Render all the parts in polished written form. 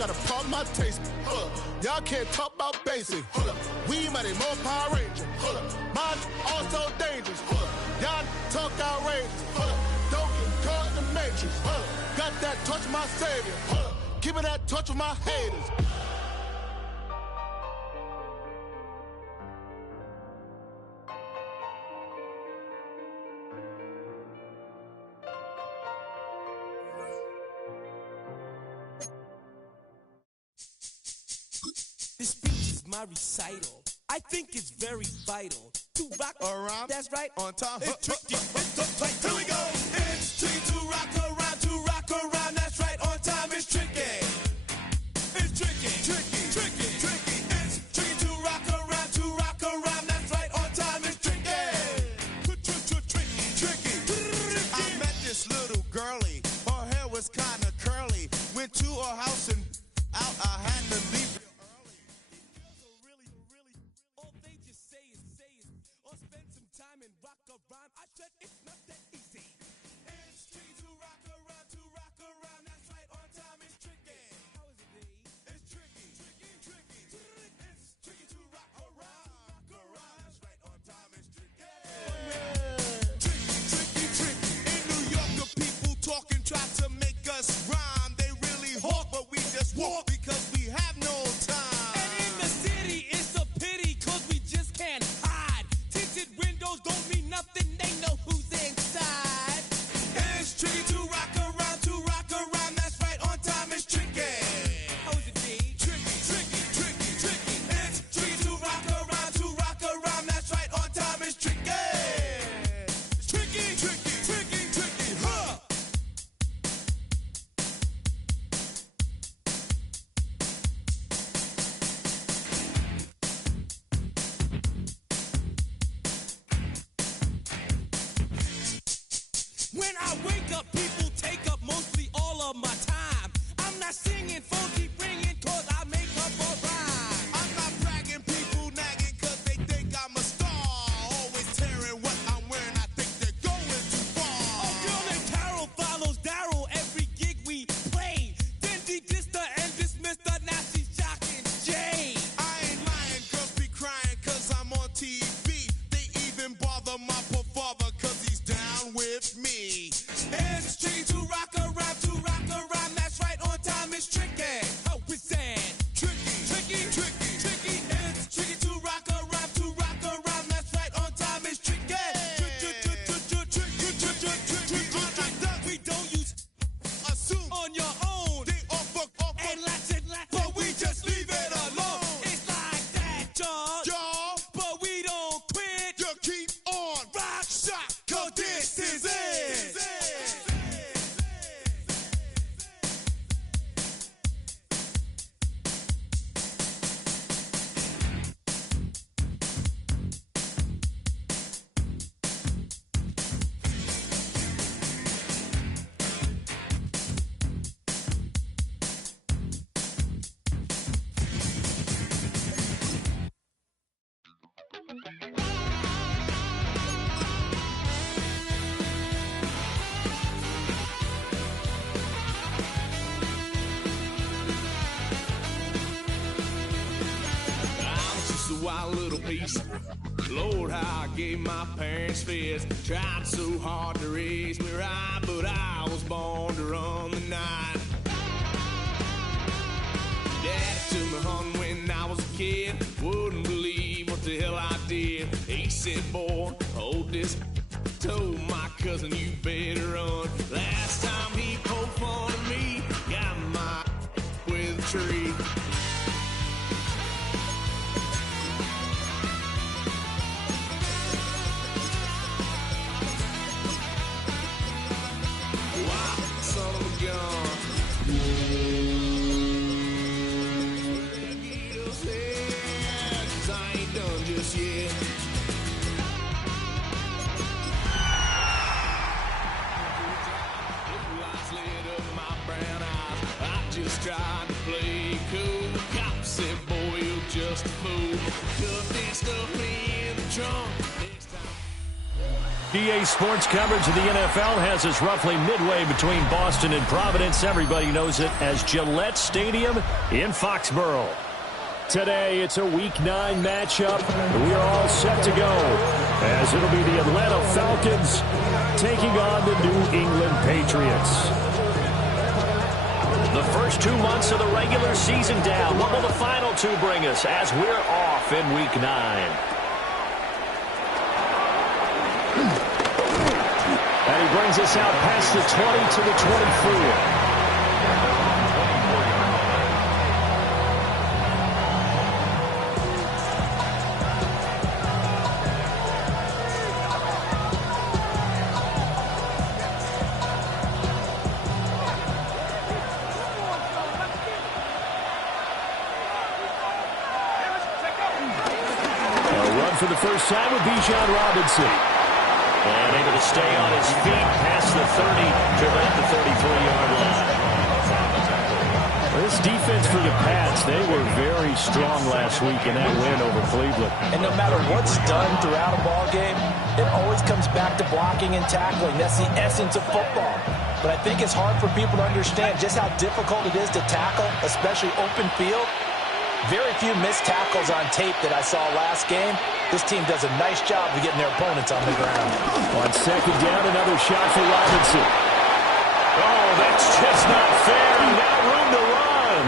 got a problem, my taste. Hold up. Y'all can't talk about basic. Hold up. We might be more Power Ranger. Hold up. Mine also dangerous. Hold up. Y'all talk outrageous. Hold up. Don't get caught in the matrix. Hold up. Got that touch of my savior. Hold up. Give me that touch of my haters. This speech is my recital. I think it's very vital to rock around. That's right. On time. It's tricky. Here we go. It's tricky to rock around. That's right. On time. It's tricky. It's tricky. Tricky. Tricky. Tricky. It's tricky to rock around. That's right. On time. It's tricky. Tricky. Tricky. I met this little girlie. Her hair was kind of curly. Went to her house and out. I had to leave. Time and rock a rhyme. I said it's not that easy. It's tricky to rock around. That's right, on time it's tricky. How is it, D? It's tricky. It's tricky to rock around. That's right, on time it's tricky. Tricky. In New York, the people talking try to make us rhyme. They really hawk, but we just walk because we have no time. And in the city, it's a pity, cause we just can't hide. Tinted windows don't mean nothing, they know who's inside. It's tricky to rock around. That's right, on time it's tricky. How is it, D? Tricky. It's tricky to rock around. That's right, on time it's tricky. Tricky, huh? When I wake up, people take up mostly all of my time. I'm not singing, phone keep ringing, cause I make up a rhyme. I'm not bragging, people nagging cause they think I'm a star. Always tearing what I'm wearing, I think they're going too far. A girl named Carol follows Daryl every gig we play. Then she dissed her and dismissed her, now she's shocking Jay. I ain't lying, girls be crying cause I'm on TV. They even bother my poor father cause he's down with me. It's tricky to rock around. That's right, on time it's tricky. How is that? Tricky. It's tricky to rock around. That's right, on time it's tricky. We don't use Assume on your own. they off, And lots, but we just leave it alone. It's like that, y'all. But we don't quit. you keep on Rock, shot, cause this is it. A wild little piece. Lord, how I gave my parents fits. Tried so hard to raise me right, but I was born to run the night. Daddy took me hunting when I was a kid. Wouldn't believe what the hell I did. He said, boy, hold this. Told my cousin, you better run. Last time he poked fun at me, got my with a tree. Son of a gun. Cause I ain't done just yet. Blue lights lit up my brown eyes. I just tried to play cool. Cop said, boy, you're just a fool. Cuffed and stuffed me in the trunk. Next time. EA Sports coverage of the NFL has us roughly midway between Boston and Providence. Everybody knows it as Gillette Stadium in Foxborough. Today, it's a Week 9 matchup. We are all set to go, as it'll be the Atlanta Falcons taking on the New England Patriots. The first 2 months of the regular season down. What will the final 2 bring us as we're off in Week 9? And he brings us out past the 20 to the 24. For the first time with Bijan Robinson. And able to stay on his feet past the 30 to about the 33-yard line. This defense for the Pats, they were very strong last week in that win over Cleveland. And no matter what's done throughout a ball game, it always comes back to blocking and tackling. That's the essence of football. But I think it's hard for people to understand just how difficult it is to tackle, especially open field. Very few missed tackles on tape that I saw last game. This team does a nice job of getting their opponents on the ground. On second down, another shot for Robinson. Oh, that's just not fair. Now room to run.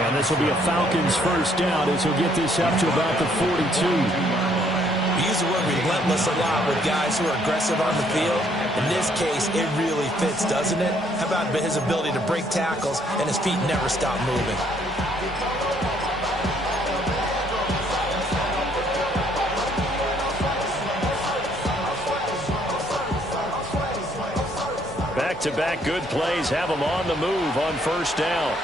And this will be a Falcons first down as he'll get this up to about the 42. We use the word relentless a lot with guys who are aggressive on the field. In this case, it really fits, doesn't it? How about his ability to break tackles and his feet never stop moving? Back-to-back good plays have them on the move on first down.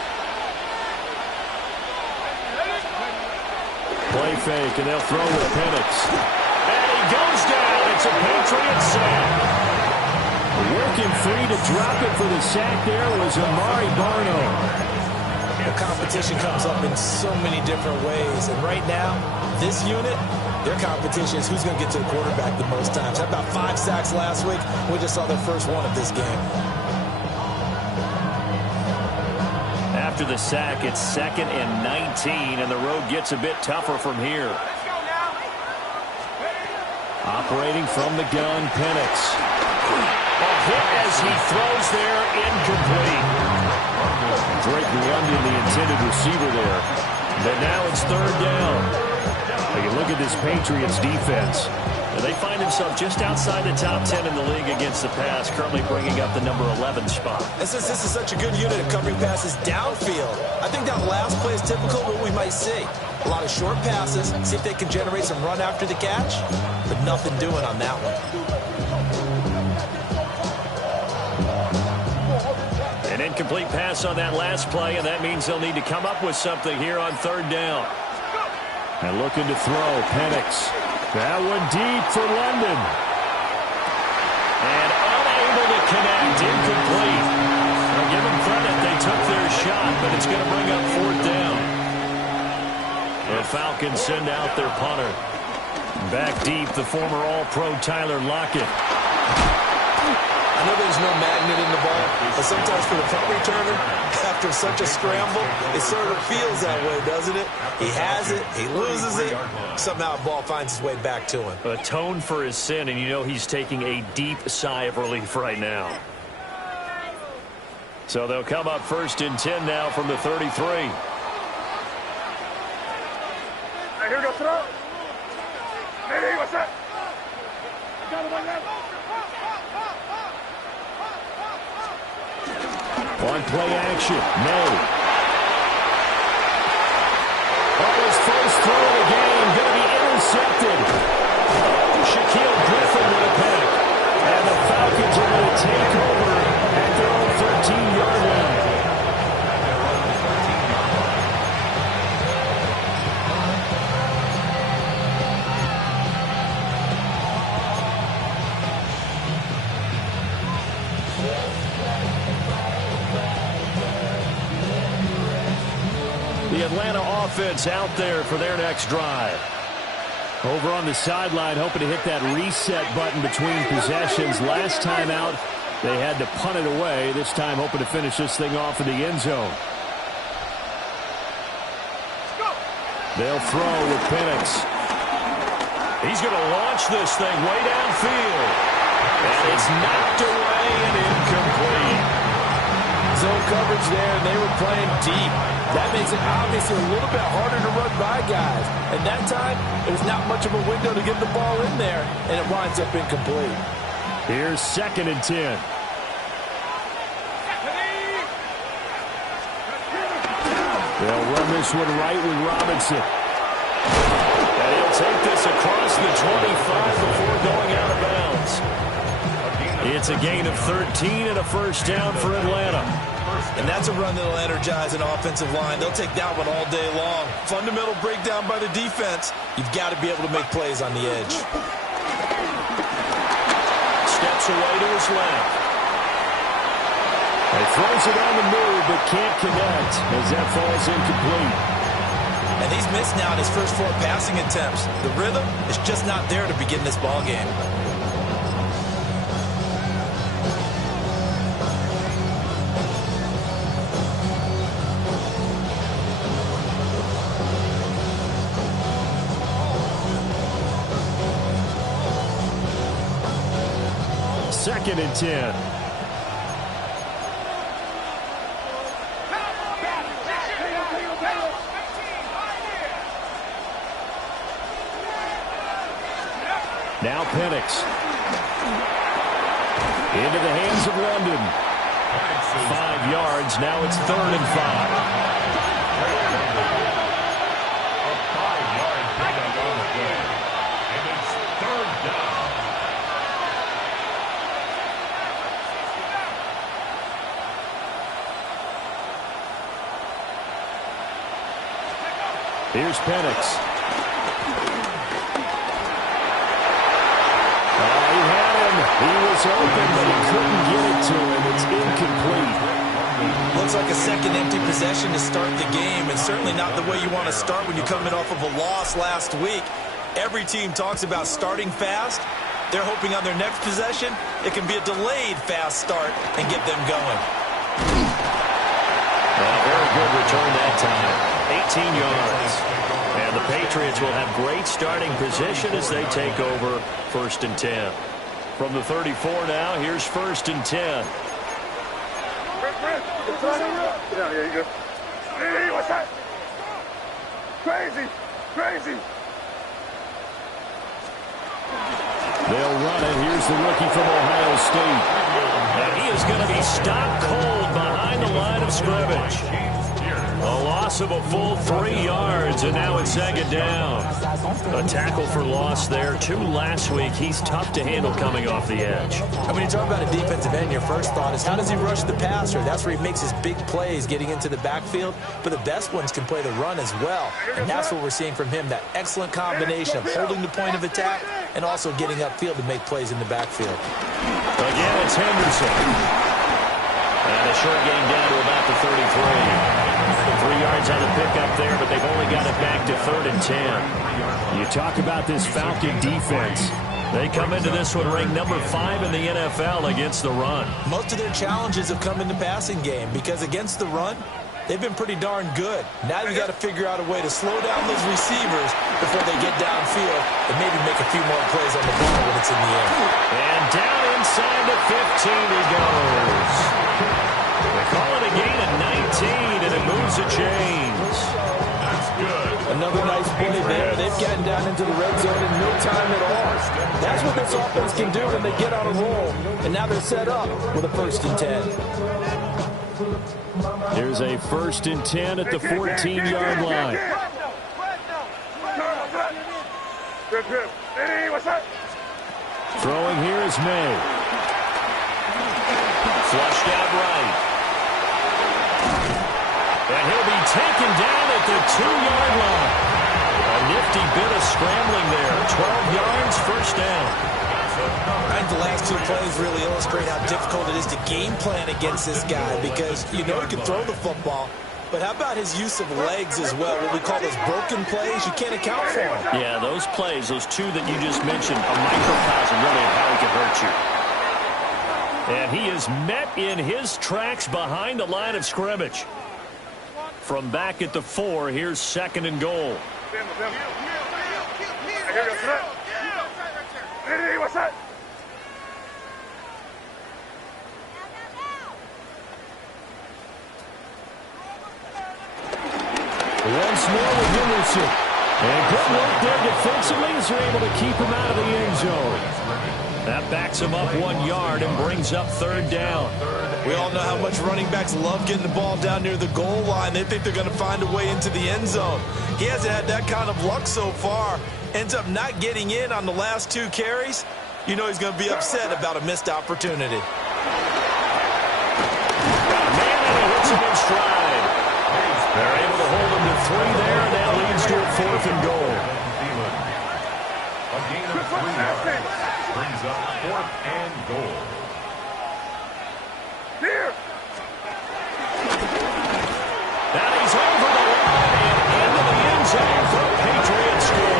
Play fake, and they'll throw with Penix. And he goes down. It's a Patriot sack. Working free to drop it for the sack there was Amari Barno. The competition comes up in so many different ways. And right now, this unit, their competition is who's going to get to the quarterback the most times. Had about 5 sacks last week. We just saw their first one of this game. After the sack, it's 2nd and 19, and the road gets a bit tougher from here. Operating from the gun, Penix. A hit as he throws there, incomplete. Drake London, the intended receiver there. But now it's 3rd down. You look at this Patriots defense. They find themselves just outside the top 10 in the league against the pass, currently bringing up the number 11 spot. And since this is such a good unit of covering passes downfield, I think that last play is typical of what we might see. A lot of short passes, see if they can generate some run after the catch, but nothing doing on that one. An incomplete pass on that last play, and that means they'll need to come up with something here on 3rd down. And looking to throw, Penix. That one deep for London. And unable to connect, incomplete. Now give them credit, they took their shot, but it's going to bring up 4th down. The Falcons send out their punter. Back deep, the former All-Pro Tyler Lockett. I know there's no magnet in the ball, but sometimes for the punt returner, after such a scramble, it sort of feels that way, doesn't it? He has it, he loses it, somehow the ball finds its way back to him. Atone for his sin, and you know he's taking a deep sigh of relief right now. So they'll come up 1st and 10 now from the 33. Here we go, throw. Hey, what's that? Got him on that. On play action, no. Oh, his first throw of the game, going to be intercepted. Shaquille Griffin with a pick. And the Falcons are going to take over at their own 13-yard line. The Atlanta offense out there for their next drive. Over on the sideline, hoping to hit that reset button between possessions. Last time out, they had to punt it away. This time, hoping to finish this thing off in the end zone. They'll throw with Penix. He's going to launch this thing way downfield. And it's knocked away and incomplete. Zone coverage there, and they were playing deep. That makes it obviously a little bit harder to run by guys. And that time, there's not much of a window to get the ball in there, and it winds up incomplete. Here's 2nd and 10. They'll run this one right with Robinson. And he'll take this across the 25 before going out of bounds. It's a gain of 13 and a first down for Atlanta. And that's a run that will energize an offensive line. They'll take that one all day long. Fundamental breakdown by the defense. You've got to be able to make plays on the edge. Steps away to his left. He throws it on the move, but can't connect as that falls incomplete. And he's missed now in his first 4 passing attempts. The rhythm is just not there to begin this ball game. Second and 10. Now Penix. Into the hands of London. 5 yards. Now it's 3rd and 5. Here's Penix. He had him. He was open, but he couldn't get it to him. It's incomplete. Looks like a second empty possession to start the game, and certainly not the way you want to start when you're coming off of a loss last week. Every team talks about starting fast. They're hoping on their next possession, it can be a delayed fast start and get them going. Very good return that time. 18 yards. And the Patriots will have great starting position as they take over 1st and 10. From the 34 now, here's 1st and 10. Yeah, you go. Hey, what's that? Crazy, crazy. They'll run it. Here's the rookie from Ohio State. And he is going to be stopped cold behind the line of scrimmage. A loss of a full 3 yards, and now it's 2nd down. A tackle for loss there. 2 last week. He's tough to handle coming off the edge. And when you talk about a defensive end, your first thought is, how does he rush the passer? That's where he makes his big plays getting into the backfield. But the best ones can play the run as well. And that's what we're seeing from him, that excellent combination of holding the point of attack and also getting upfield to make plays in the backfield. Again, it's Henderson. And a short gain down to about the 33. 3 yards on the pickup there, but they've only got it back to 3rd and 10. You talk about this Falcon defense. They come into this one ranked number 5 in the NFL against the run. Most of their challenges have come in the passing game because against the run, they've been pretty darn good. Now you've got to figure out a way to slow down those receivers before they get downfield and maybe make a few more plays on the ball when it's in the air. And down inside the 15 he goes. They call it a gain of 19, and it moves the chains. That's good. Another nice play there. They've gotten down into the red zone in no time at all. That's what this offense can do when they get on a roll. And now they're set up with a 1st and 10. Here's a 1st and 10 at the 14-yard line. Throwing here is May. Flushed out right. And he'll be taken down at the 2-yard line. A nifty bit of scrambling there. 12 yards, 1st down. I think the last 2 plays really illustrate how difficult it is to game plan against this guy because you know he can throw the football, But how about his use of legs as well? What we call those broken plays, you can't account for them. Yeah, those plays, those two that you just mentioned, a microcosm really of how he can hurt you. And he is met in his tracks behind the line of scrimmage. From back at the 4, here's 2nd and goal. What's that? Once more with Henderson. And good work there defensively as they're able to keep him out of the end zone. That backs him up 1 yard and brings up 3rd down. We all know how much running backs love getting the ball down near the goal line. They think they're going to find a way into the end zone. He hasn't had that kind of luck so far. Ends up not getting in on the last 2 carries. You know he's going to be upset about a missed opportunity. Got a man and he hits him in stride. They're able to hold him to 3 there, and that leads to a 4th and goal. A gain of 3 yards brings up 4th and goal. Here. Now he's over the line and into the end zone for a Patriots score.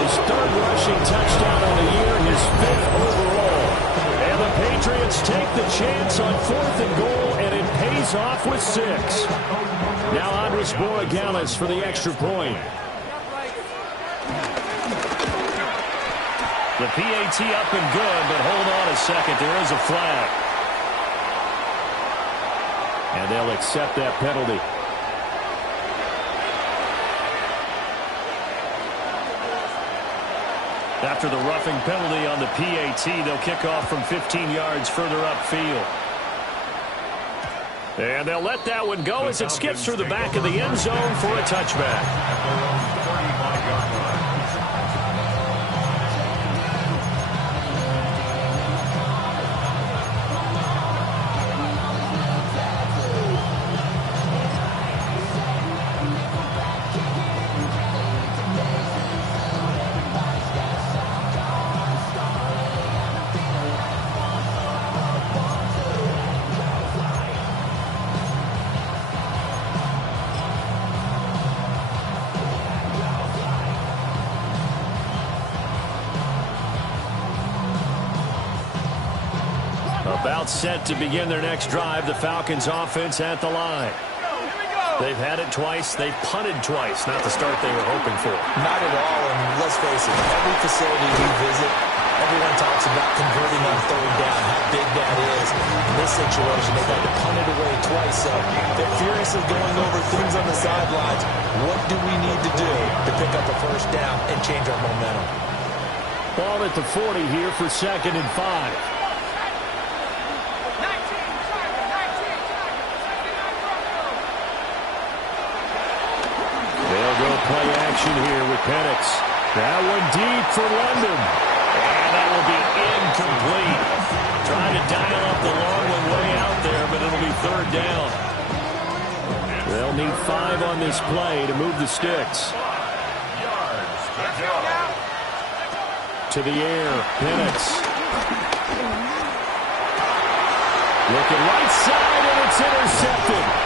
His 3rd rushing touchdown of the year, his 5th overall. And the Patriots take the chance on 4th and goal, and it pays off with 6. Now Andres Borregales for the extra point. The PAT up and good, but hold on a second. There is a flag. And they'll accept that penalty. After the roughing penalty on the PAT, they'll kick off from 15 yards further upfield. And they'll let that one go as it skips through the back of the end zone for a touchback. About set to begin their next drive, the Falcons offense at the line. They've had it twice. They've punted twice. Not the start they were hoping for. Not at all, and let's face it, every facility we visit, everyone talks about converting on 3rd down, how big that is. In this situation, they've had to punt it away twice, so they're furiously going over things on the sidelines. What do we need to do to pick up a 1st down and change our momentum? Ball at the 40 here for 2nd and 5. Play action here with Penix. That one deep for London. And that will be incomplete. Trying to dial up the long one way out there, but it'll be 3rd down. They'll need 5 on this play to move the sticks. To the air, Penix. Looking right side, and it's intercepted.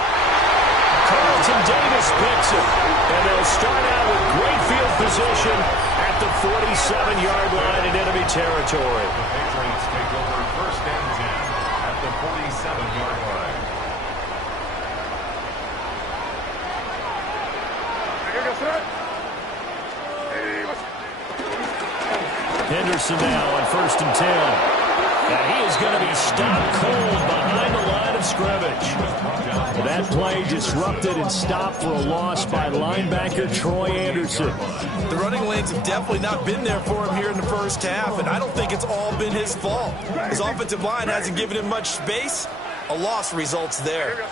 Carlton Davis picks it, and they'll start out with great field position at the 47-yard line in enemy territory. The Patriots take over 1st and 10 at the 47-yard line. Henderson now on 1st and 10. And he is going to be stopped cold behind the line of scrimmage. That play disrupted and stopped for a loss by linebacker Troy Anderson. The running lanes have definitely not been there for him here in the 1st half, and I don't think it's all been his fault. His offensive line hasn't given him much space. A loss results there.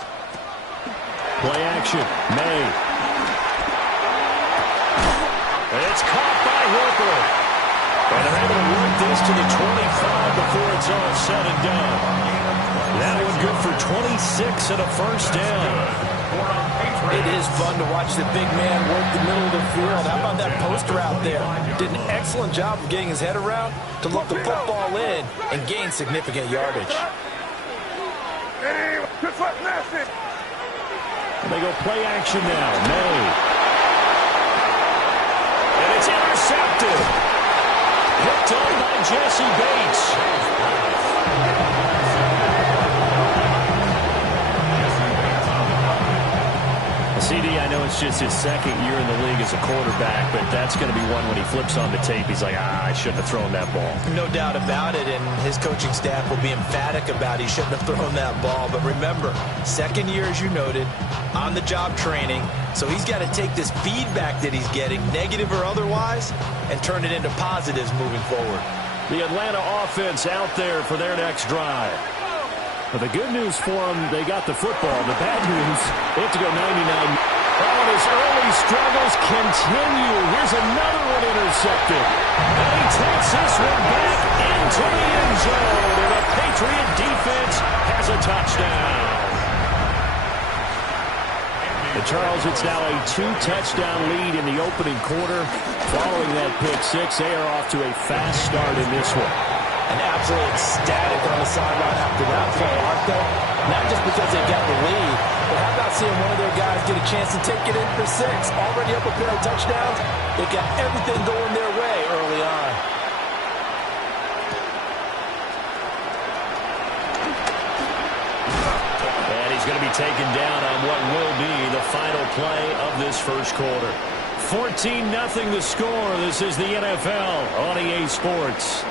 Play action. May. And it's caught by Hooker. And they're able to work this to the 25 before it's all said and done. That one good for 26 and a 1st down. It is fun to watch the big man work the middle of the field. How about that post route there? Did an excellent job of getting his head around to look the football in and gain significant yardage. And they go play action now. May. And it's intercepted. Picked on by Jesse Bates. CD, I know it's just his second year in the league as a quarterback, but that's going to be one when he flips on the tape. He's like, I shouldn't have thrown that ball. No doubt about it, and his coaching staff will be emphatic about he shouldn't have thrown that ball. But remember, second year, as you noted, on-the-job training, so he's got to take this feedback that he's getting, negative or otherwise, and turn it into positives moving forward. The Atlanta offense out there for their next drive. But the good news for them, they got the football. The bad news, they have to go 99. Oh, and his early struggles continue. Here's another one intercepted. And he takes this one back into the end zone. And the Patriot defense has a touchdown. And Charles, it's now a 2-touchdown lead in the opening quarter. Following that pick six, they are off to a fast start in this one. And absolutely ecstatic on the sideline after that play, aren't they? Not just because they got the lead, but how about seeing one of their guys get a chance to take it in for six? Already up a pair of touchdowns. They got everything going their way early on. And he's going to be taken down on what will be the final play of this first quarter. 14-0 the score. This is the NFL on EA Sports.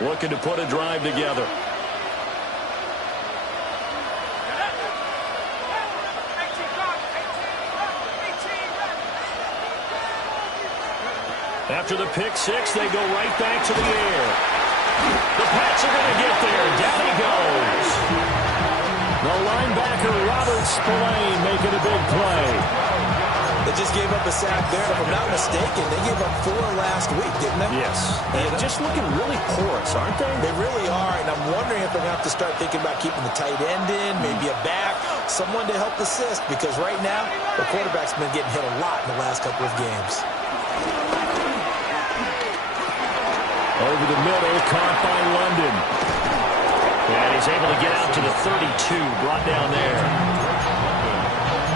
Looking to put a drive together. After the pick six, they go right back to the air. The Pats are going to get there. Down he goes. The linebacker, Robert Spillane, making a big play. They just gave up a sack there. If I'm not mistaken, they gave up 4 last week, didn't they? Yes. And just looking really porous, aren't they? They really are, and I'm wondering if they're going to have to start thinking about keeping the tight end in, maybe a back, someone to help assist, because right now, the quarterback's been getting hit a lot in the last couple of games. Over the middle, caught by London. And he's able to get out to the 32, brought down there.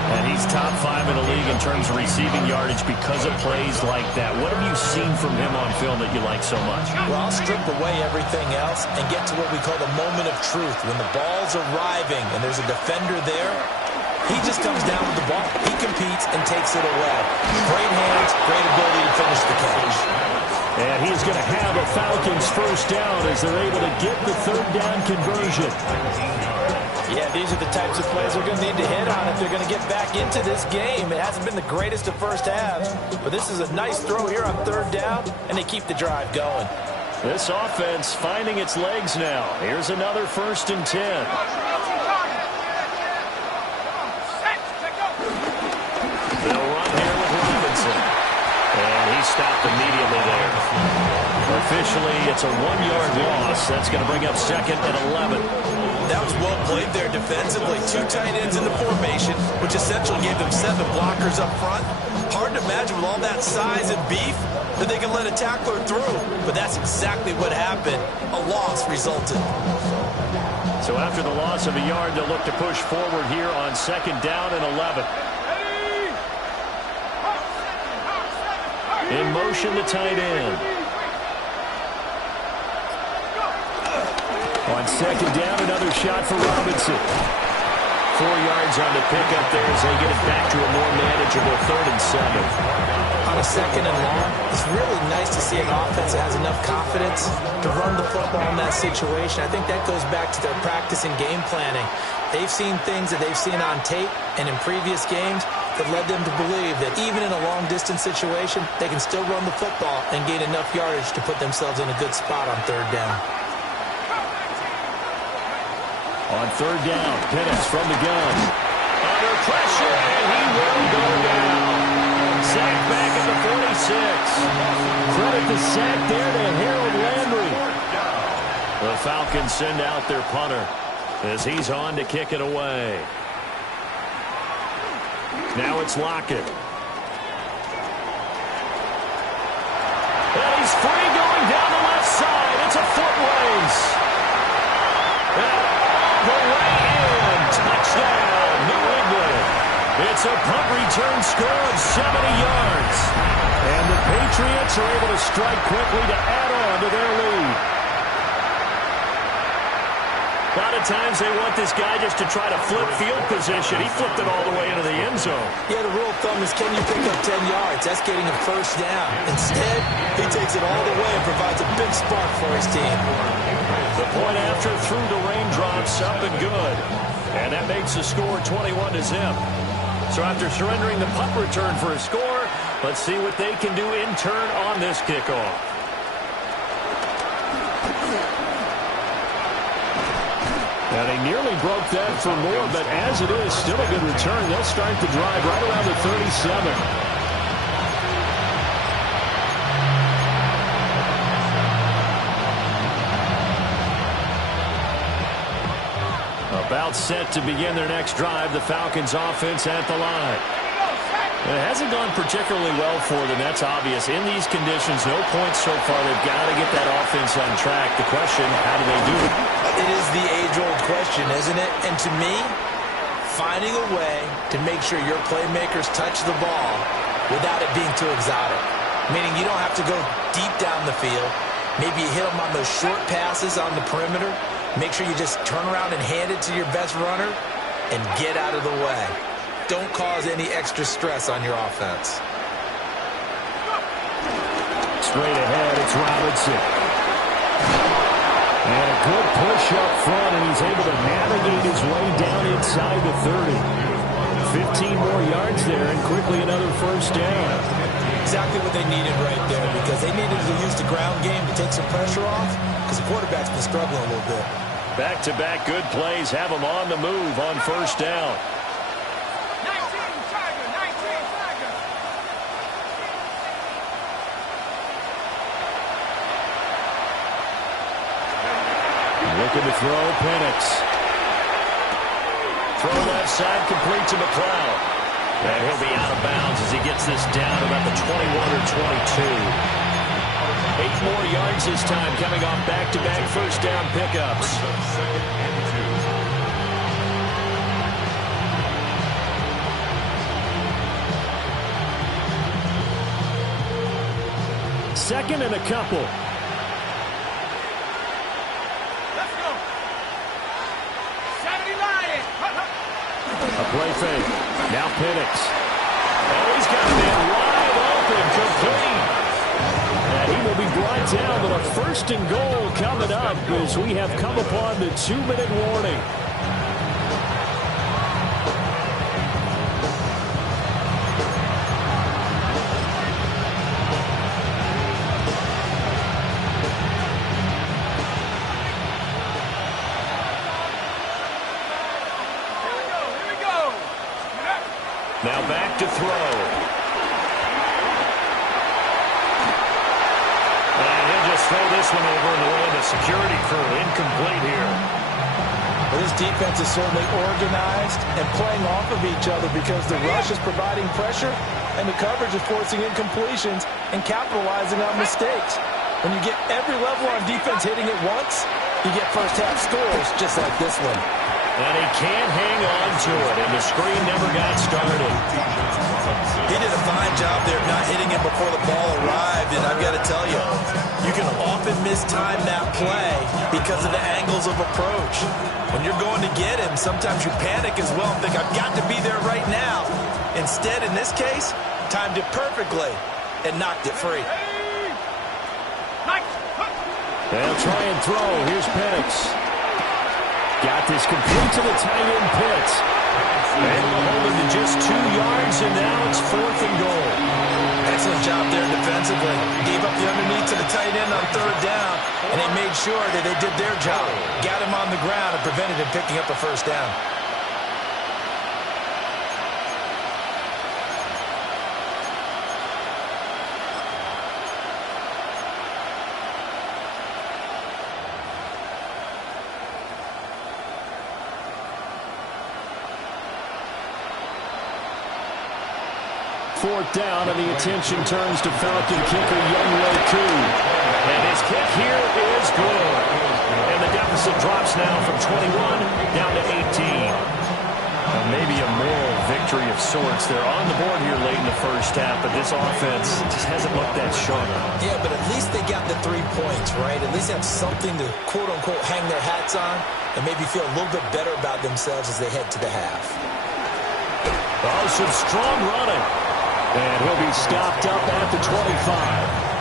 And he's top 5 in the league in terms of receiving yardage because of plays like that. What have you seen from him on film that you like so much? Well, I'll strip away everything else and get to what we call the moment of truth. When the ball's arriving and there's a defender there, he just comes down with the ball. He competes and takes it away. Great hands, great ability to finish the catch. And he's going to have a Falcons first down as they're able to get the third down conversion. Yeah, these are the types of plays they're going to need to hit on if they're going to get back into this game. It hasn't been the greatest of first halves, but this is a nice throw here on third down, and they keep the drive going. This offense finding its legs now. Here's another 1st and 10. They'll run here with Robinson. And he stopped immediately there. Officially, it's a 1-yard loss. That's going to bring up 2nd and 11. That was well played there defensively. 2 tight ends in the formation, which essentially gave them 7 blockers up front. Hard to imagine with all that size and beef that they can let a tackler through. But that's exactly what happened. A loss resulted. So after the loss of a yard, they'll look to push forward here on 2nd down and 11. In motion, the tight end. On 2nd down, another shot for Robinson. 4 yards on the pickup there as they get it back to a more manageable 3rd and 7. On a 2nd and long, it's really nice to see an offense that has enough confidence to run the football in that situation. I think that goes back to their practice and game planning. They've seen things that they've seen on tape and in previous games that led them to believe that even in a long-distance situation, they can still run the football and gain enough yardage to put themselves in a good spot on 3rd down. On 3rd down, Penix from the gun. Under pressure, and he will go down. Sack back at the 46. Credit the sack there to Harold Landry. The Falcons send out their punter as he's on to kick it away. Now it's Lockett. And he's free going down the left side. It's a foot race. And all the way in. Touchdown, New England. It's a punt return score of 70 yards. And the Patriots are able to strike quickly to add on to their lead. A lot of times they want this guy just to try to flip field position. He flipped it all the way into the end zone. Yeah, the rule of thumb is, can you pick up 10 yards? That's getting a first down. Instead, he takes it all the way and provides a big spark for his team. The point after through the raindrops, up and good. And that makes the score 21-0. So after surrendering the punt return for a score, let's see what they can do in turn on this kickoff. Now, they nearly broke that for more, but as it is, still a good return. They'll start the drive right around the 37. About set to begin their next drive, the Falcons offense at the line. It hasn't gone particularly well for them. That's obvious. In these conditions, no points so far. They've got to get that offense on track. The question, how do they do it? It is the age-old question, isn't it? And to me, finding a way to make sure your playmakers touch the ball without it being too exotic. Meaning you don't have to go deep down the field. Maybe you hit them on those short passes on the perimeter. Make sure you just turn around and hand it to your best runner and get out of the way. Don't cause any extra stress on your offense. Straight ahead, it's Robinson. And a good push up front, and he's able to navigate his way down inside the 30. 15 more yards there, and quickly another first down. Exactly what they needed right there, because they needed to use the ground game to take some pressure off, because the quarterback's been struggling a little bit. Back-to-back good plays have them on the move on first down. Looking to throw, Penix. Throw left side, complete to McLeod. And he'll be out of bounds as he gets this down about the 21 or 22. 8 more yards this time, coming off back-to-back first down pickups. Second and a couple. A play fake. Now Penix. Oh, he's got a man wide open, complete. And he will be brought down with a first and goal coming up as we have come upon the 2-minute warning. Now back to throw. And he'll just throw this one over in the way of the security crew. Incomplete here. Well, this defense is certainly organized and playing off of each other because the rush is providing pressure and the coverage is forcing incompletions and capitalizing on mistakes. When you get every level on defense hitting it once, you get first-half scores just like this one. And he can't hang on to it, and the screen never got started. He did a fine job there of not hitting him before the ball arrived, and I've got to tell you, you can often mistime that play because of the angles of approach. When you're going to get him, sometimes you panic as well and think, I've got to be there right now. Instead, in this case, timed it perfectly and knocked it free. They'll try and throw. Here's Penix. Got this complete to the tight end Pitts. Able to hold him to just 2 yards, and now it's 4th and goal. Excellent job there defensively. Gave up the underneath to the tight end on 3rd down, and they made sure that they did their job. Got him on the ground and prevented him picking up a first down. 4th down, and the attention turns to Falcon kicker Younghoe Koo. And his kick here is good. And the deficit drops now from 21 down to 18. Maybe a moral victory of sorts. They're on the board here late in the first half, but this offense just hasn't looked that sharp. Yeah, but at least they got the 3 points, right? At least have something to, quote-unquote, hang their hats on and maybe feel a little bit better about themselves as they head to the half. Oh, some strong running. And he'll be stopped up at the 25.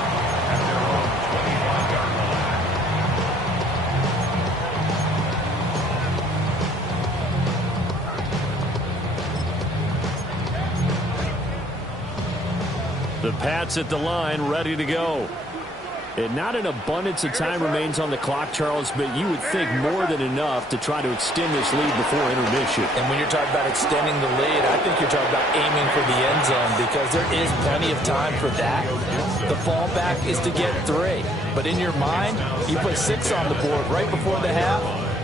The Pats at the line, ready to go. And not an abundance of time remains on the clock, Charles, but you would think more than enough to try to extend this lead before intermission. And when you're talking about extending the lead, I think you're talking about aiming for the end zone because there is plenty of time for that. The fallback is to get 3. But in your mind, you put 6 on the board right before the half.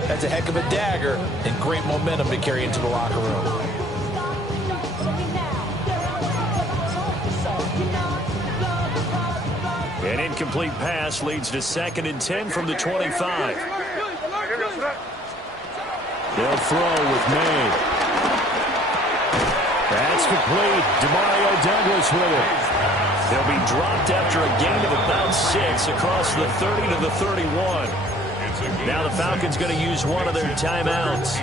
That's a heck of a dagger and great momentum to carry into the locker room. An incomplete pass leads to 2nd and 10 from the 25. They'll throw with May. That's complete. Demario Douglas with it. They'll be dropped after a gain of about 6 across the 30 to the 31. Now the Falcons going to use one of their timeouts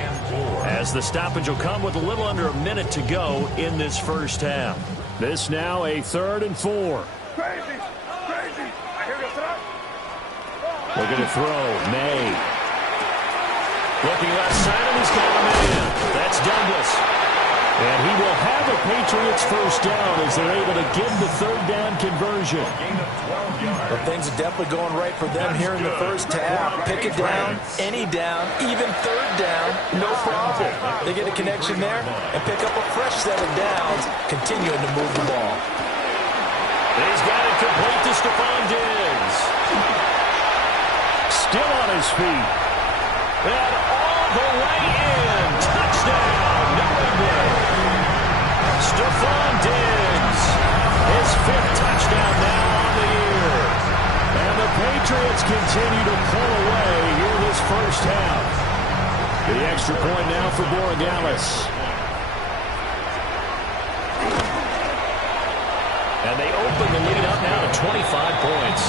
as the stoppage will come with a little under a minute to go in this first half. This now a 3rd and 4. They're going to throw. May. Looking left side, and he's got a man. That's Douglas. And he will have a Patriots first down as they're able to get the 3rd down conversion. Well, things are definitely going right for them here in the first half. Pick it down, any down, even 3rd down, no problem. They get a connection there and pick up a fresh set of downs, continuing to move the ball. He's got it complete to Stephon Diggs. Still on his feet. And all the way in. Touchdown, New England. Stephon Diggs. His 5th touchdown now on the year. And the Patriots continue to pull away here this first half. The extra point now for Borregales. And they open the lead up now to 25 points.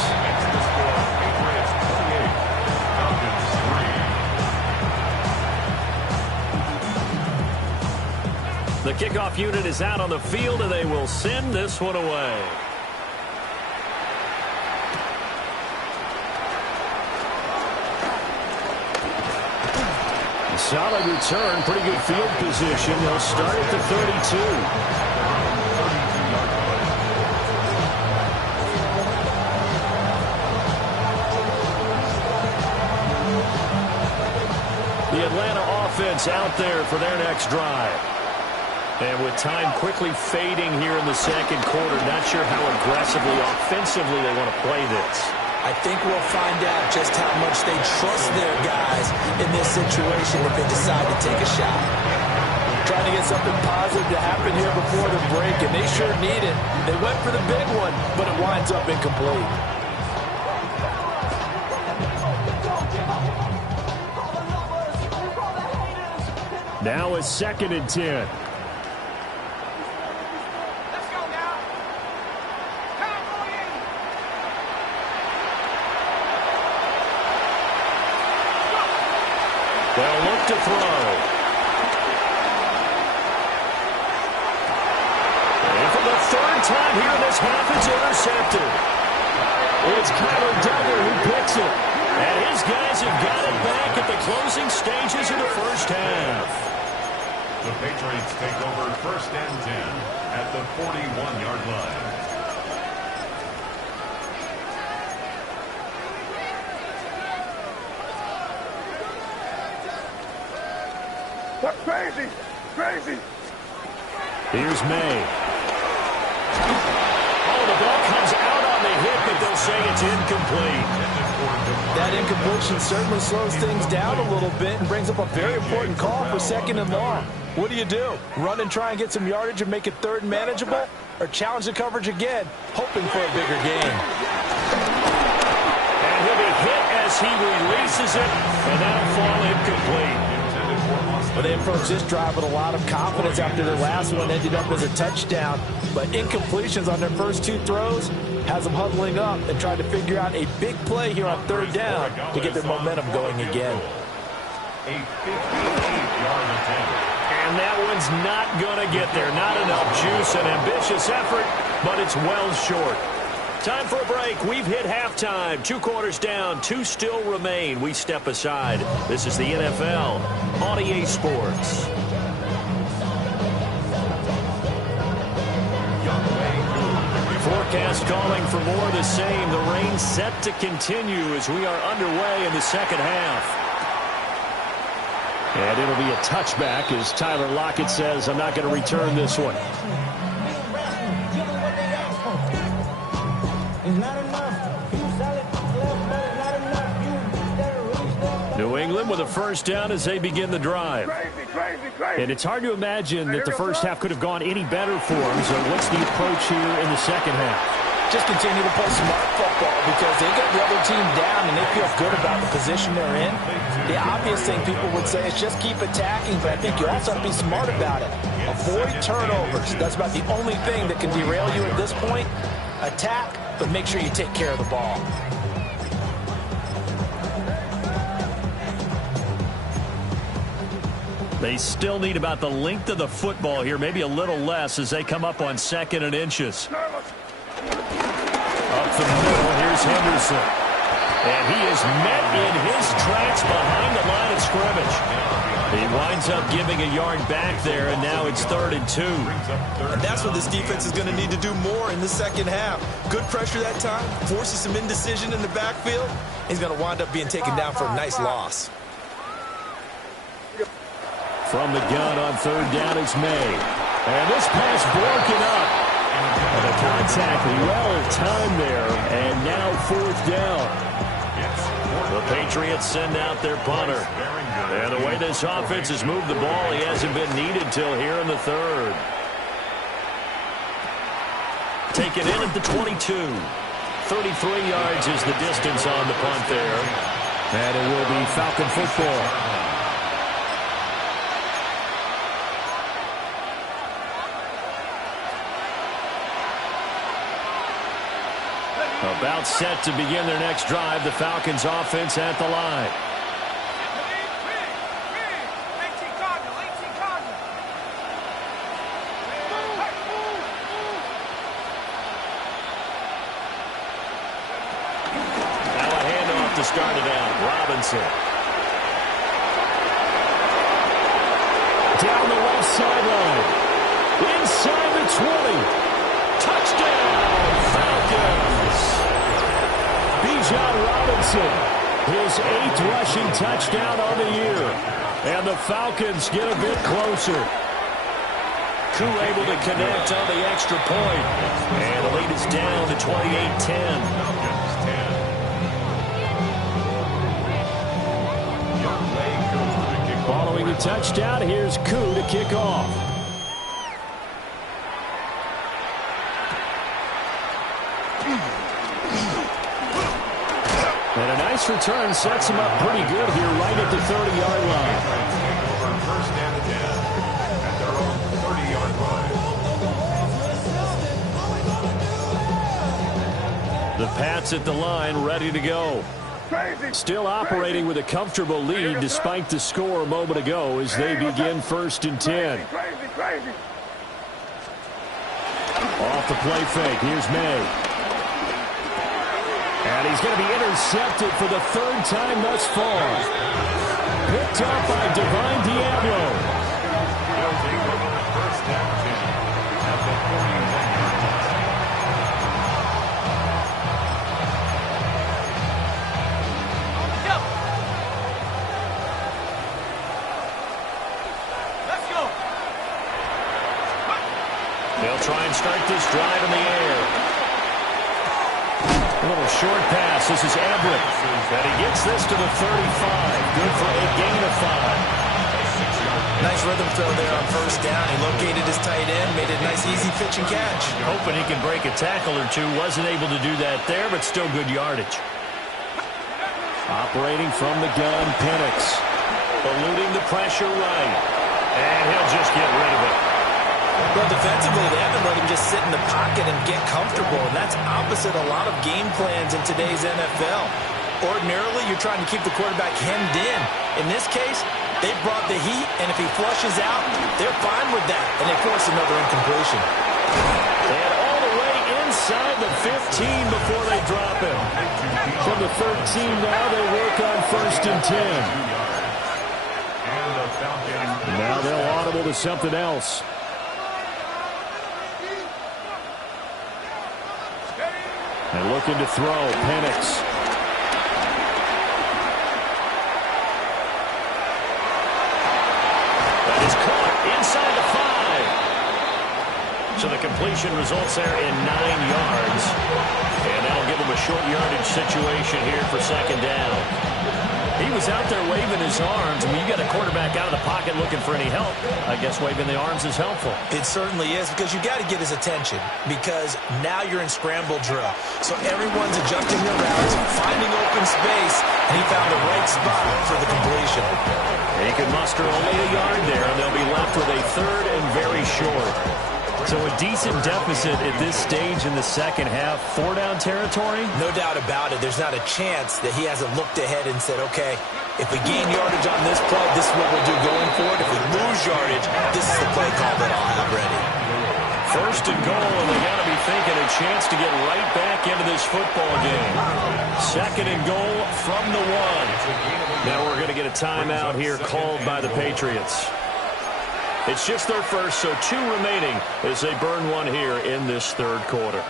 The kickoff unit is out on the field, and they will send this one away. Solid return, pretty good field position. They'll start at the 32. The Atlanta offense out there for their next drive. And with time quickly fading here in the second quarter, not sure how aggressively, offensively they want to play this. I think we'll find out just how much they trust their guys in this situation if they decide to take a shot. Trying to get something positive to happen here before the break, and they sure need it. They went for the big one, but it winds up incomplete. Now a 2nd and 10. They'll look to throw. And for the 3rd time here in this half, it's intercepted. It's Kyler Duggar who picks it. And his guys have got it back at the closing stages of the first half. The Patriots take over 1st and 10 at the 41-yard line. That's crazy! Crazy! Here's May. Oh, the ball comes out on the hit, but they'll say it's incomplete. That incompletion certainly slows things down a little bit and brings up a very important call for 2nd and long. What do? Run and try and get some yardage and make it 3rd and manageable? Or challenge the coverage again, hoping for a bigger gain? And he'll be hit as he releases it, and that'll fall incomplete. Well, they approach this drive with a lot of confidence after their last one ended up as a touchdown. But incompletions on their first 2 throws has them huddling up and trying to figure out a big play here on 3rd down to get their momentum going again. A 58-yard attempt. And that one's not going to get there. Not enough juice, an ambitious effort, but it's well short. Time for a break. We've hit halftime. 2 quarters down, 2 still remain. We step aside. This is the NFL on EA Sports. Forecast calling for more of the same. The rain set to continue as we are underway in the second half. And it'll be a touchback as Tyler Lockett says, I'm not going to return this one. New England with a first down as they begin the drive. And it's hard to imagine that the first half could have gone any better for them. So what's the approach here in the second half? Just continue to play smart football because they get the other team down and they feel good about the position they're in. The obvious thing people would say is just keep attacking, but I think you also have to be smart about it. Avoid turnovers. That's about the only thing that can derail you at this point. Attack, but make sure you take care of the ball. They still need about the length of the football here, maybe a little less as they come up on 2nd and inches. Up the middle, here's Henderson. And he is met in his tracks behind the line of scrimmage. He winds up giving a yard back there, and now it's 3rd and 2. And that's what this defense is going to need to do more in the second half. Good pressure that time, forces some indecision in the backfield. He's going to wind up being taken down for a nice loss. From the gun on 3rd down, it's May. And this pass broken up. And the contact well timed there. And now 4th down. The Patriots send out their punter. And the way this offense has moved the ball, he hasn't been needed till here in the 3rd. Taken in at the 22. 33 yards is the distance on the punt there. And it will be Falcon football. About set to begin their next drive. The Falcons offense at the line. Now a handoff to start it out. Robinson. Down the left sideline. Inside the 20. Touchdown, Falcons. Bijan Robinson, his 8th rushing touchdown on the year. And the Falcons get a bit closer. Koo able to connect on the extra point. And the lead is down to 28-10. Following the touchdown, here's Koo to kick off. And a nice return sets him up pretty good here right at the 30-yard line. First down and 10 at their own 30-yard line. The Pats at the line ready to go. Still operating with a comfortable lead despite the score a moment ago as they begin 1st and 10. Off the play fake, here's May. And he's going to be intercepted for the 3rd time thus far. Picked up by Divine Diablo. They'll try and start this drive in the air. little short pass. This is Everett. And he gets this to the 35. Good for a gain of 5. Nice rhythm throw there on first down. He located his tight end, made a nice easy pitch and catch. Hoping he can break a tackle or two. Wasn't able to do that there, but still good yardage. Operating from the gun, Penix. Eluding the pressure right. And he'll just get rid of it. Well, defensively, they haven't let him just sit in the pocket and get comfortable, and that's opposite a lot of game plans in today's NFL. Ordinarily, you're trying to keep the quarterback hemmed in. In this case, they brought the heat, and if he flushes out, they're fine with that, and they force another incompletion. And all the way inside the 15 before they drop him. From the 13 now, they work on 1st and 10. Now they'll audible to something else. And looking to throw, Penix. That is caught inside the 5. So the completion results there in 9 yards. And that'll give them a short yardage situation here for 2nd down. He was out there waving his arms. When you got a quarterback out of the pocket looking for any help, I guess waving the arms is helpful. It certainly is, because you got to get his attention, because now you're in scramble drill. So everyone's adjusting their routes, finding open space, and he found the right spot for the completion. He can muster only a yard there, and they'll be left with a 3rd and very short. So a decent deficit at this stage in the second half. 4-down territory? No doubt about it. There's not a chance that he hasn't looked ahead and said, okay, if we gain yardage on this play, this is what we'll do going forward. If we lose yardage, this is the play call that I'll have ready. 1st and goal, and they got to be thinking a chance to get right back into this football game. 2nd and goal from the 1. Now we're going to get a timeout here called by the Patriots. It's just their first, so 2 remaining as they burn one here in this 3rd quarter.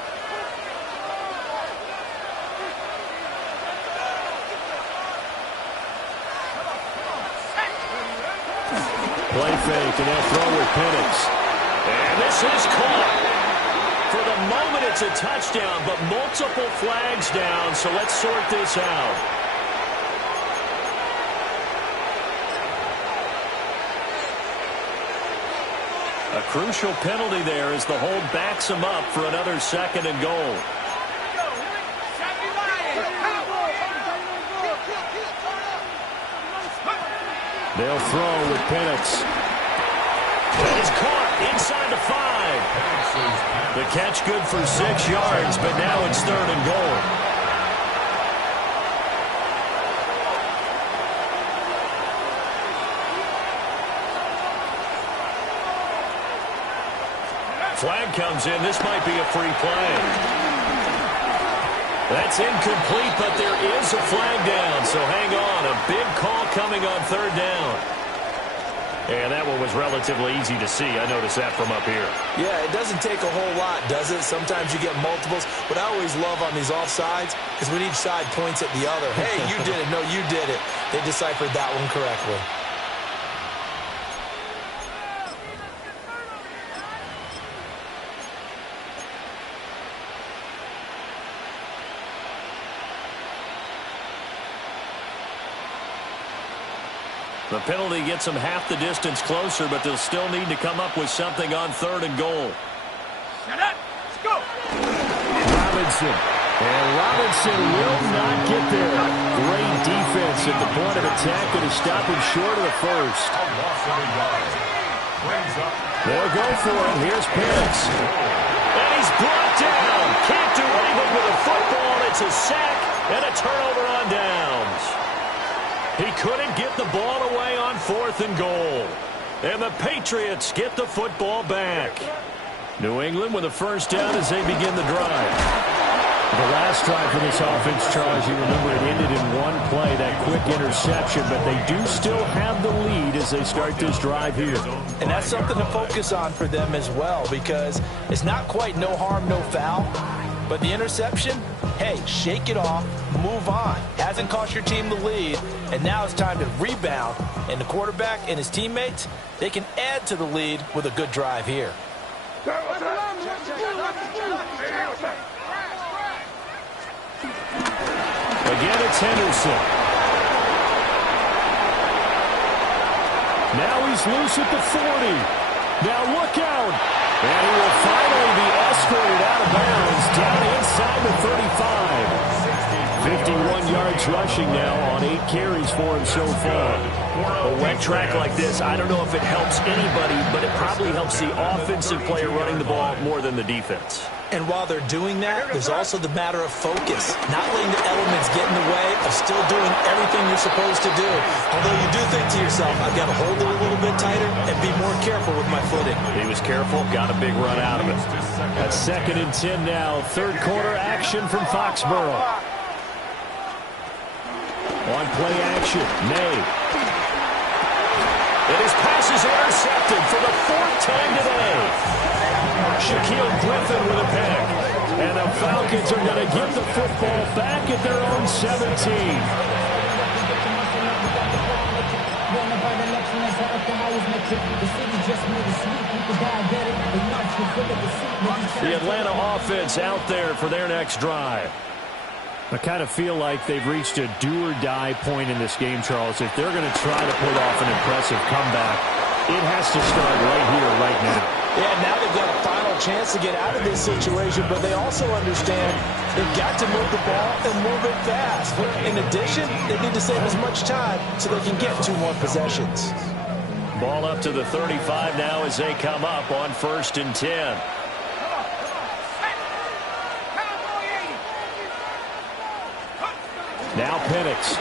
Play fake, and they'll throw with Penix. And this is caught. For the moment, it's a touchdown, but multiple flags down, so let's sort this out. A crucial penalty there as the hold backs him up for another 2nd and goal. They'll throw with Penix. That is caught inside the 5. The catch good for 6 yards, but now it's 3rd and goal. Flag comes in. This might be a free play. That's incomplete, but there is a flag down, so hang on. A big call coming on 3rd down. And that one was relatively easy to see. I noticed that from up here. Yeah, it doesn't take a whole lot, does it? Sometimes you get multiples. What I always love on these offsides is when each side points at the other. Hey, you did it. No, you did it. They deciphered that one correctly. The penalty gets them half the distance closer, but they'll still need to come up with something on 3rd and goal. Shut up. Let's go. Robinson. And Robinson will not get there. Great defense at the point of attack, going to stop him short of the 1st. They'll go for it. Here's Penix. And he's brought down. Can't do anything with a football. It's a sack and a turnover on downs. He couldn't get the ball away on 4th and goal. And the Patriots get the football back. New England with a 1st down as they begin the drive. The last drive for this offense, Charles, you remember it ended in one play, that quick interception, but they do still have the lead as they start this drive here. And that's something to focus on for them as well, because it's not quite no harm, no foul. But the interception, hey, shake it off, move on. Hasn't cost your team the lead, and now it's time to rebound. And the quarterback and his teammates, they can add to the lead with a good drive here. again, it's Henderson. Now he's loose at the 40. Now look out. And he will finally be escorted out of bounds down inside the 35. 51 yards rushing now on 8 carries for him so far. A wet track like this, I don't know if it helps anybody, but it probably helps the offensive player running the ball more than the defense. And while they're doing that, there's also the matter of focus. Not letting the elements get in the way of still doing everything you're supposed to do. Although you do think to yourself, I've got to hold it a little bit tighter and be more careful with my footing. He was careful, got a big run out of it. That's 2nd and 10 now. Third quarter action from Foxborough. On play action, May. And his pass is intercepted for the 4th time today. Shaquille Griffin with a pick. And the Falcons are going to give the football back at their own 17. The Atlanta offense out there for their next drive. I kind of feel like they've reached a do-or-die point in this game, Charles. If they're going to try to pull off an impressive comeback, it has to start right here, right now. Yeah, now they've got a final chance to get out of this situation, but they also understand they've got to move the ball and move it fast. In addition, they need to save as much time so they can get 2 more possessions. Ball up to the 35 now as they come up on 1st and 10. Now Penix.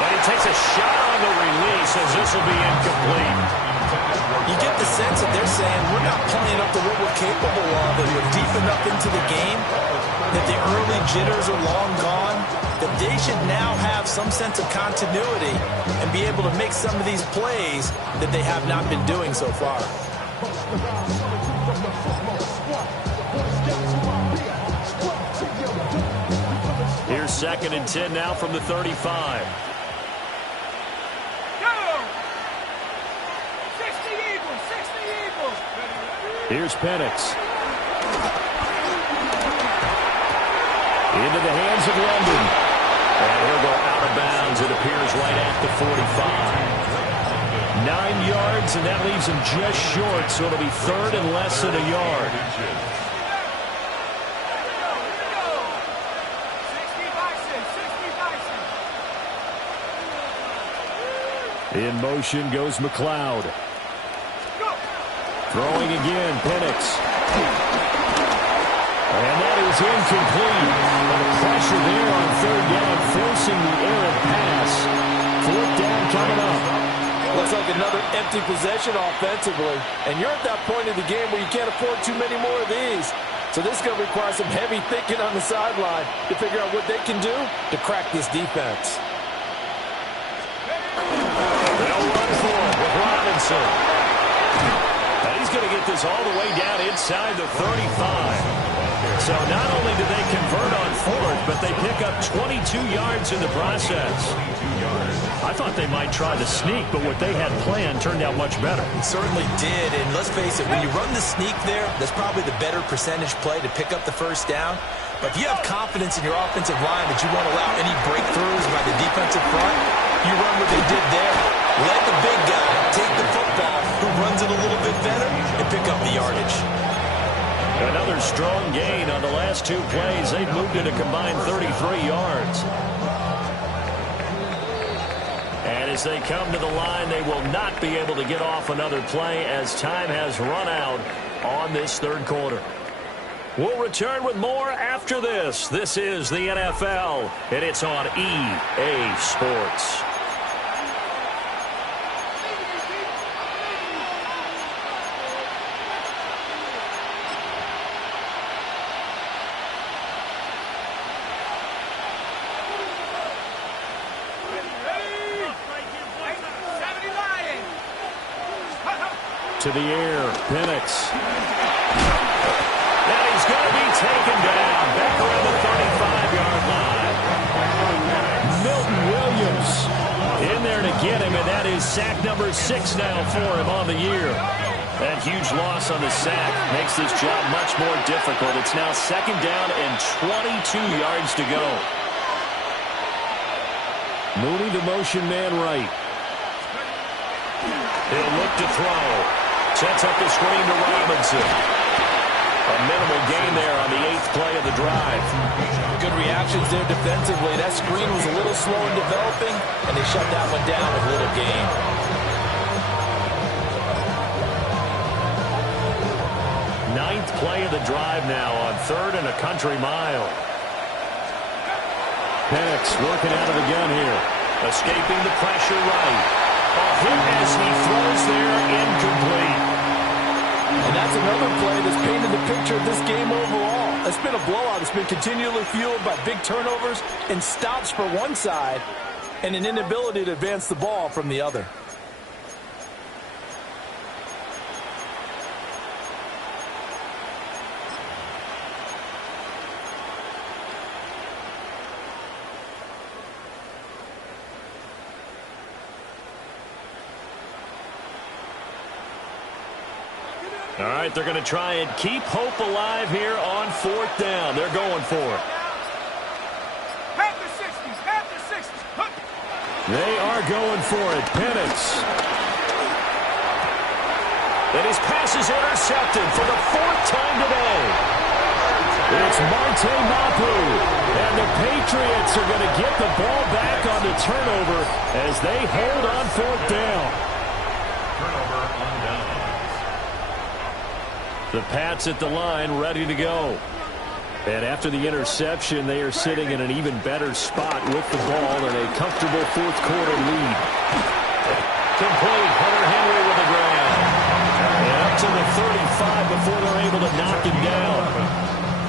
And he takes a shot on the release as this will be incomplete. You get the sense that they're saying we're not playing up to what we're capable of, and we're deep enough into the game that the early jitters are long gone, that they should now have some sense of continuity and be able to make some of these plays that they have not been doing so far. Here's 2nd and 10 now from the 35. Here's Penix. Into the hands of London. And he'll go out of bounds, it appears, right at the 45. 9 yards, and that leaves him just short, so it'll be 3rd and less than a yard. In motion goes McLeod. Throwing again, Penix. And that is incomplete. Pressure there on 3rd down, forcing the errant pass. 4th down coming up. Looks like another empty possession offensively. And you're at that point in the game where you can't afford too many more of these. So this is going to require some heavy thinking on the sideline to figure out what they can do to crack this defense. They'll run for it with Robinson. And he's going to get this all the way down inside the 35. So not only did they convert on 4th, but they pick up 22 yards in the process. I thought they might try the sneak, but what they had planned turned out much better. It certainly did, and let's face it, when you run the sneak there, that's probably the better percentage play to pick up the 1st down. But if you have confidence in your offensive line that you won't allow any breakthroughs by the defensive front, you run what they did there. Let the big guy take the football, who runs it a little bit better, and pick up the yardage. Another strong gain on the last 2 plays. They've moved it a combined 33 yards. And as they come to the line, they will not be able to get off another play as time has run out on this 3rd quarter. We'll return with more after this. This is the NFL, and it's on EA Sports. To the air, Penix. And he's going to be taken down back around the 35-yard line. Milton Williams in there to get him, and that is sack number 6 now for him on the year. That huge loss on the sack makes this job much more difficult. It's now 2nd down and 22 yards to go. Mooney to motion man right. He'll look to throw. Sets up the screen to Robinson. A minimal gain there on the 8th play of the drive. Good reactions there defensively. That screen was a little slow in developing, and they shut that one down with little gain. 9th play of the drive now on 3rd and a country mile. Penix working out of the gun here. Escaping the pressure right. A hit as he throws there, incomplete. And that's another play that's painted the picture of this game overall. It's been a blowout. It's been continually fueled by big turnovers and stops for one side and an inability to advance the ball from the other. All right, they're going to try and keep hope alive here on 4th down. They're going for it. Half the 60s, half the 60s. They are going for it. Penix. And his pass is intercepted for the 4th time today. It's Marte Mapu. And the Patriots are going to get the ball back on the turnover as they hold on 4th down. Turnover on down. The Pats at the line, ready to go. And after the interception, they are sitting in an even better spot with the ball and a comfortable 4th quarter lead. Complete. Hunter Henry with a grab. And up to the 35 before they're able to knock him down.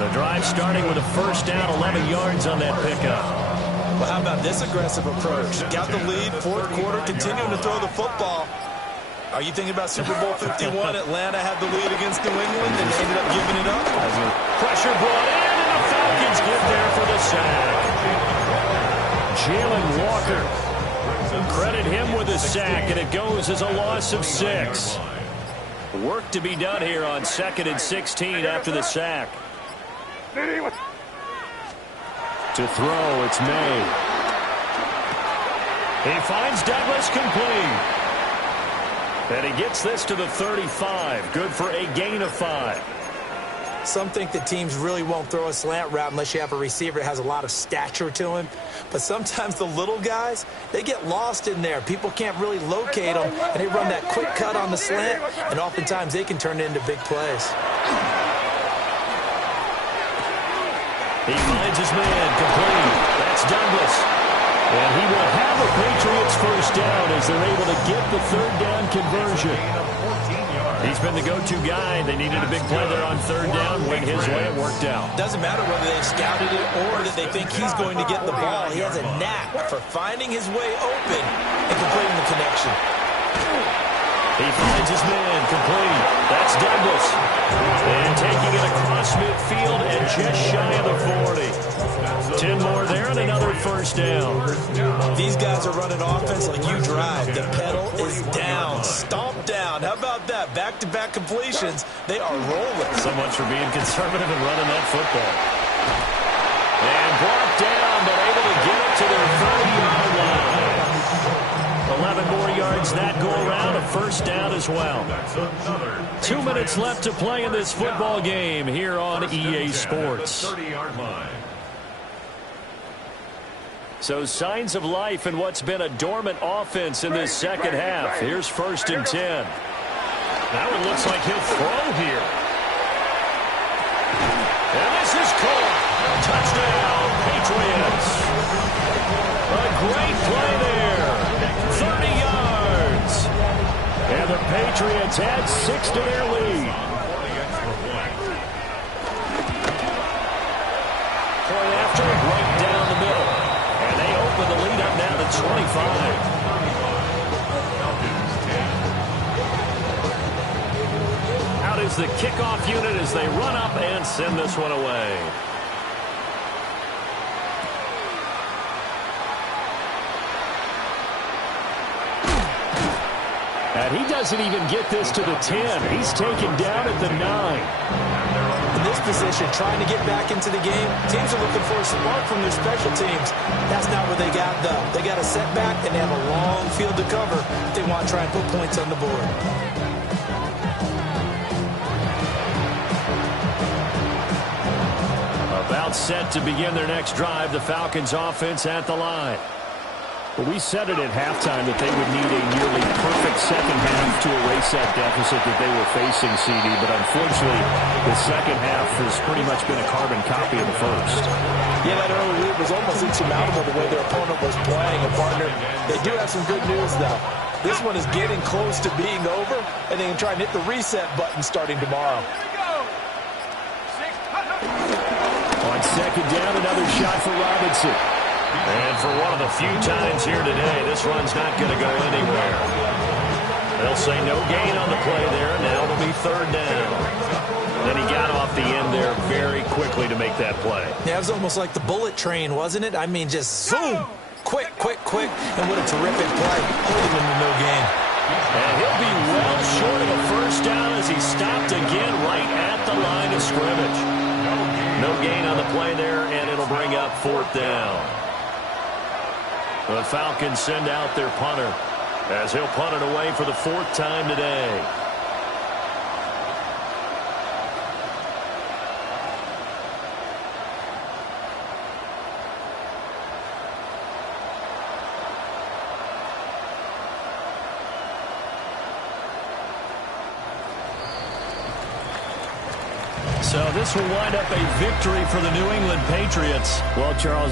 The drive starting with a 1st down, 11 yards on that pickup. Well, how about this aggressive approach? Got the lead, 4th quarter, continuing to throw the football. Are you thinking about Super Bowl 51? Atlanta had the lead against New England, and they ended up giving it up. Pressure brought in, and the Falcons get there for the sack. Jalen Walker. Credit him with a sack, and it goes as a loss of 6. Work to be done here on 2nd and 16 after the sack. To throw, it's May. He finds Douglas complete. And he gets this to the 35. Good for a gain of 5. Some think that teams really won't throw a slant route unless you have a receiver that has a lot of stature to him. But sometimes the little guys, they get lost in there. People can't really locate them, and they run that quick cut on the slant, and oftentimes they can turn it into big plays. He finds his man complete. That's Douglas. And he will have a Patriots 1st down as they're able to get the 3rd down conversion. He's been the go-to guy. They needed a big play there on 3rd down. Went his way. It worked out. Doesn't matter whether they scouted it or that they think he's going to get the ball. He has a knack for finding his way open and completing the connection. He finds his man complete. That's Douglas. And taking it across midfield and just shy of the 40. 10 more there and another 1st down. These guys are running offense like you drive. The pedal is down. Stomp down. How about that? Back-to-back completions. They are rolling. So much for being conservative and running that football. And brought down, but able to get it to their 30-yard line. 11 more yards that go around, a 1st down as well. 2 minutes left to play in this football game here on EA Sports. 30-yard line. So signs of life in what's been a dormant offense in this 2nd half. Here's 1st and 10. That one looks like he'll throw here. And this is caught. Touchdown, Patriots. A great play there. 30 yards. And the Patriots add 6 to their lead. Point after, right down the middle. And they open the lead up now to 25. Out is the kickoff unit as they run up and send this one away. And he doesn't even get this to the 10. He's taken down at the 9. In this position, trying to get back into the game, teams are looking for a spark from their special teams. That's not what they got, though. They got a setback, and they have a long field to cover if they want to try and put points on the board. About set to begin their next drive, the Falcons offense at the line. Well, we said it at halftime that they would need a nearly perfect second half to erase that deficit that they were facing, CD. But unfortunately, the second half has pretty much been a carbon copy of the first. Yeah, that early lead was almost insurmountable the way their opponent was playing. And, partner, they do have some good news, though. This one is getting close to being over, and they can try and hit the reset button starting tomorrow. On second down, another shot for Robinson. And for one of the few times here today, this run's not going to go anywhere. They'll say no gain on the play there. Now it'll be third down. Then he got off the end there very quickly to make that play. Yeah, it was almost like the bullet train, wasn't it? I mean, just zoom. Quick, quick, quick. And what a terrific play. Holding him to no gain. And he'll be well short of a first down as he stopped again right at the line of scrimmage. No gain on the play there, and it'll bring up fourth down. The Falcons send out their punter as he'll punt it away for the fourth time today. So this will wind up a victory for the New England Patriots. Well, Charles,